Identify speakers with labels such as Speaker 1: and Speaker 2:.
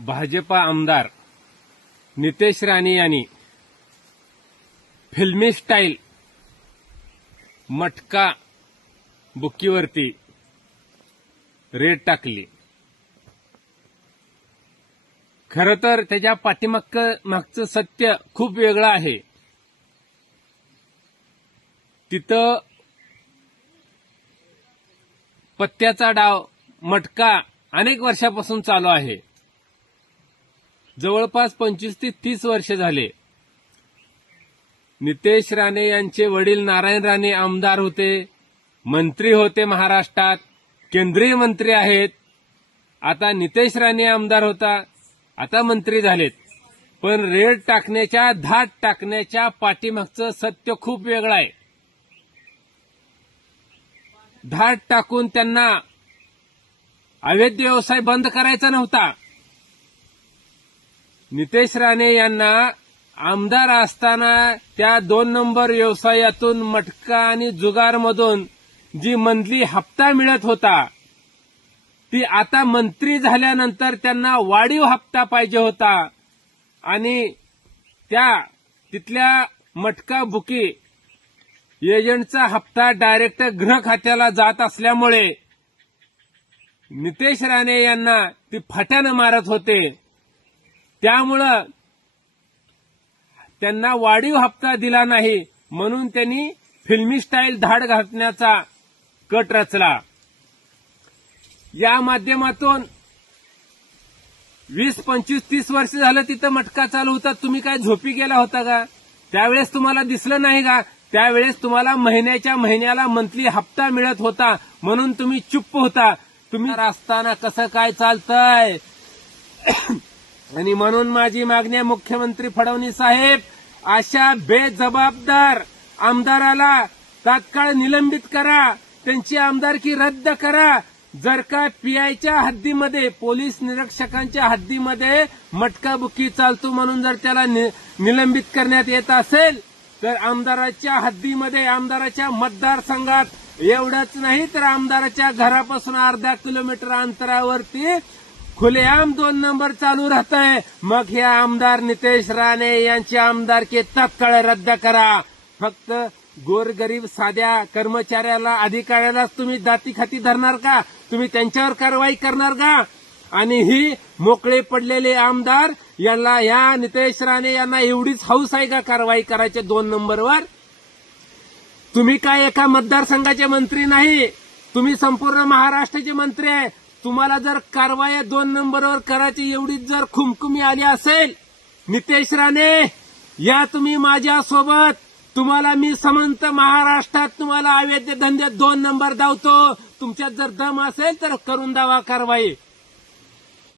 Speaker 1: भाजपा आमदार नितेश राणे यांनी फिल्मी स्टाईल मटका बुक्कीवरती रेड टाकली. खरं तर त्याच्या पाठीमाग मागचं सत्य खूप वेगळं आहे. तिथं पत्त्याचा डाव मटका अनेक वर्षापासून चालू आहे. जवळपास पंचवीस ते तीस वर्ष झाले. नितेश राणे यांचे वडील नारायण राणे आमदार होते मंत्री होते महाराष्ट्रात केंद्रीय मंत्री आहेत. आता नितेश राणे आमदार होता आता मंत्री झालेत. पण रेड टाकण्याच्या धाट टाकण्याच्या पाठीमागचं सत्य खूप वेगळं आहे. धाट टाकून त्यांना अवैध व्यवसाय बंद करायचा नव्हता. नितेश राणे यांना आमदार असताना त्या दोन नंबर व्यवसायातून मटका आणि जुगारमधून जी मंथली हप्ता मिळत होता ती आता मंत्री झाल्यानंतर त्यांना वाढीव हप्ता पाहिजे होता. आणि त्या तिथल्या मटका बुकी एजंटचा हप्ता डायरेक्ट गृह खात्याला जात असल्यामुळे नितेश राणे यांना ती फट्यानं मारत होते. त्यामुळं त्यांना वाढीव हप्ता दिला नाही म्हणून त्यांनी फिल्मी स्टाईल धाड घालण्याचा कट रचला. या माध्यमातून वीस पंचवीस तीस वर्ष झालं तिथं मटका चालू होता. तुम्ही काय झोपी गेला होता का? त्यावेळेस तुम्हाला दिसलं नाही का? त्यावेळेस तुम्हाला महिन्याच्या महिन्याला मंथली हप्ता मिळत होता म्हणून तुम्ही चुप्प होता. तुम्ही असताना कसं काय चालतंय? आणि म्हणून माझी मागणी आहे मुख्यमंत्री फडणवीस साहेब अशा बेजबाबदार आमदाराला तात्काळ निलंबित करा त्यांची आमदारकी रद्द करा. जर का पीआयच्या हद्दीमध्ये पोलीस निरीक्षकांच्या हद्दीमध्ये मटकाबुक्की चालतो म्हणून जर त्याला नि- निलंबित करण्यात येत असेल तर आमदाराच्या हद्दीमध्ये आमदाराच्या मतदारसंघात एवढंच नाही तर आमदाराच्या घरापासून अर्धा किलोमीटर अंतरावरती खुलेआम दोन नंबर चालू राहत आहे मग हे आमदार नितेश राणे यांची आमदारकी तत्काळ रद्द करा. फक्त गोरगरीब साध्या कर्मचाऱ्याला अधिकाऱ्यालाच तुम्ही दाती खाती धरणार का? तुम्ही त्यांच्यावर कारवाई करणार का? आणि ही मोकळे पडलेले आमदार यांना या नितेश राणे यांना एवढीच हौस आहे का कारवाई करायच्या दोन नंबरवर? तुम्ही काय एका मतदारसंघाचे मंत्री नाही? तुम्ही संपूर्ण महाराष्ट्राचे मंत्री आहे. तुम्हाला जर कारवाया दोन नंबरवर करायची एवढीच जर खुमखुमी आली असेल नितेश राणे या तुम्ही माझ्या सोबत. तुम्हाला मी समंत महाराष्ट्रात तुम्हाला अवैध धंदे दोन नंबर धावतो. तुमच्यात जर दम असेल तर करून दावा कारवाई.